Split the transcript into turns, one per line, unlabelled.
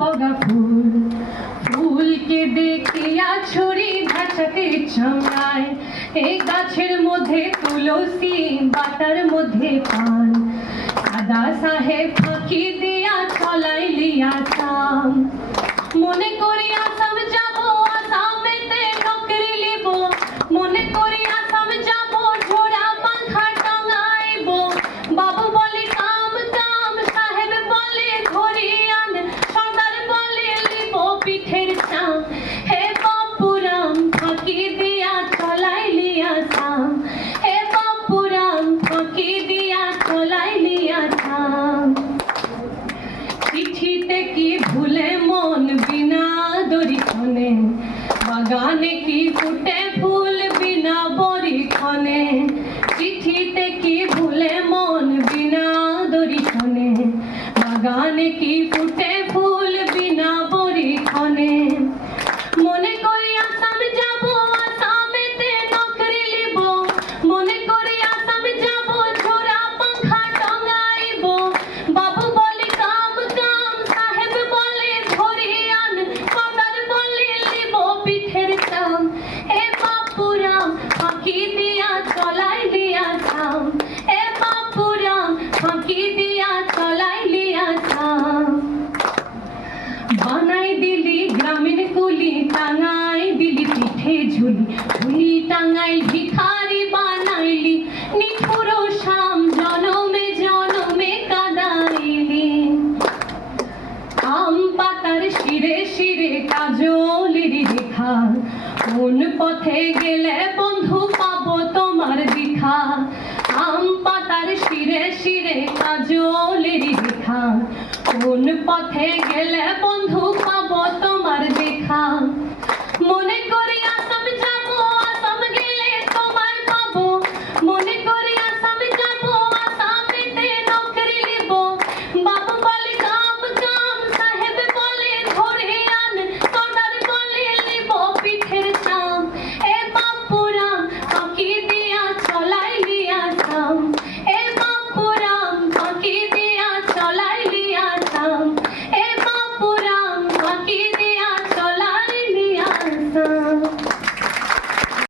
বগা ফুল, ফুলকে দেখিয়া ছুরি ভাসাতে চামড়ায়। এই গাছের মধ্যে তুলসী বাটার মধ্যে পান। দাদা সাহেব ফাঁকি দিয়া লিয়া আসাম বাগানে কি ফুটে ফুল বিনা বরিক্ষণে চিঠিতে কি ভুলে মন বিনা দরিক্ষণে বাগানে কি ফুটে কোন পথে গেলে বন্ধু পাবো তোমার দিখা আম পাতার শিরে শিরে কাজলের দিখা কোন পথে গেলে বন্ধু